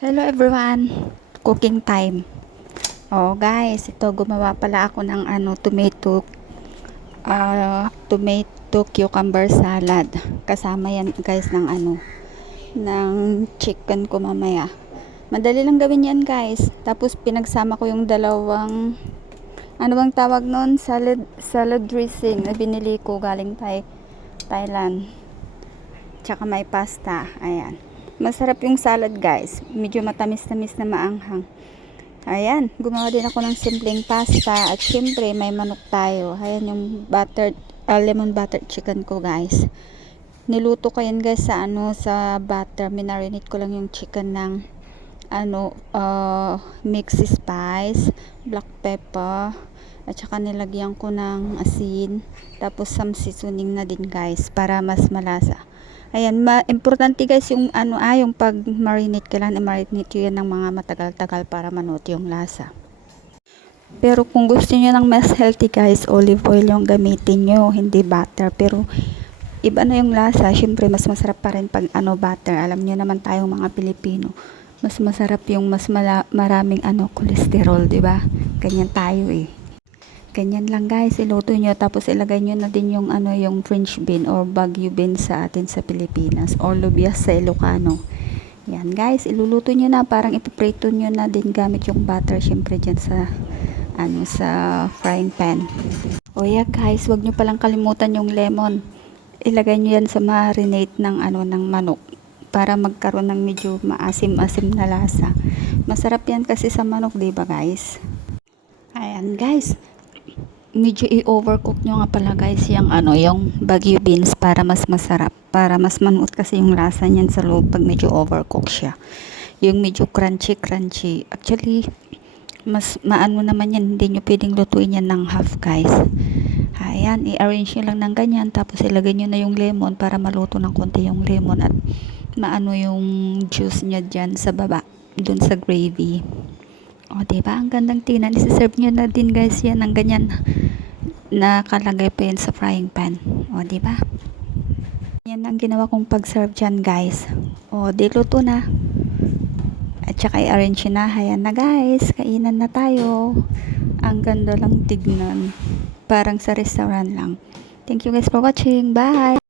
Hello everyone! Cooking time. Oh guys, ito gumawa pala ako ng tomato cucumber salad. Kasama yan guys ng chicken ko mamaya. Madali lang gawin yan guys. Tapos pinagsama ko yung dalawang ano bang tawag nun? Salad dressing na binili ko galing Thailand. Tsaka may pasta. Ayan. Masarap yung salad guys. Medyo matamis-tamis na maanghang. Ayan. Gumawa din ako ng simpleng pasta. At syempre may manok tayo. Ayan yung lemon buttered chicken ko guys. Niluto ko yan guys sa butter. Minarinate ko lang yung chicken ng mixed spice, black pepper, at saka nilagyan ko ng asin. Tapos some seasoning na din guys para mas malasa. Ayan, importante guys yung yung pag-marinate, kailangan i-marinate yun ng mga matagal-tagal para manuot yung lasa. Pero kung gusto niyo ng mas healthy guys, olive oil yung gamitin nyo, hindi butter. Pero iba na yung lasa, syempre mas masarap pa rin pag butter. Alam niyo naman tayong mga Pilipino, mas masarap yung maraming cholesterol, di ba? Ganyan tayo eh. Ganyan lang guys, iluto nyo tapos ilagay nyo na din yung yung French bean or Baguio bean sa atin sa Pilipinas or lubias sa Ilocano. Yan guys, iluluto nyo na, parang ipiprito nyo na din gamit yung butter syempre dyan sa frying pan. O yeah guys, wag nyo palang kalimutan yung lemon. Ilagay nyo yan sa marinate ng ng manok para magkaroon ng medyo maasim-asim na lasa. Masarap yan kasi sa manok, di ba guys? Ayan guys, medyo i-overcook nyo nga pala guys yung Baguio beans para mas masarap, para mas manuot kasi yung lasa niyan sa loob pag medyo overcook siya, yung medyo crunchy actually mas maano naman yan, hindi nyo pwedeng lutuin yan ng half guys. Ayan, i-arrange nyo lang ng ganyan tapos ilagay nyo na yung lemon para maluto ng konti yung lemon at maano yung juice nya dyan sa baba dun sa gravy. O, diba? Ang gandang tingnan. Isi-serve nyo na din guys yan ng ganyan. Nakalagay pa yan sa frying pan. O, diba? Yan ang ginawa kong pag-serve dyan guys. O, diluto na. At saka i-arrange na. Ayan na guys. Kainan na tayo. Ang ganda lang tignan. Parang sa restaurant lang. Thank you guys for watching. Bye!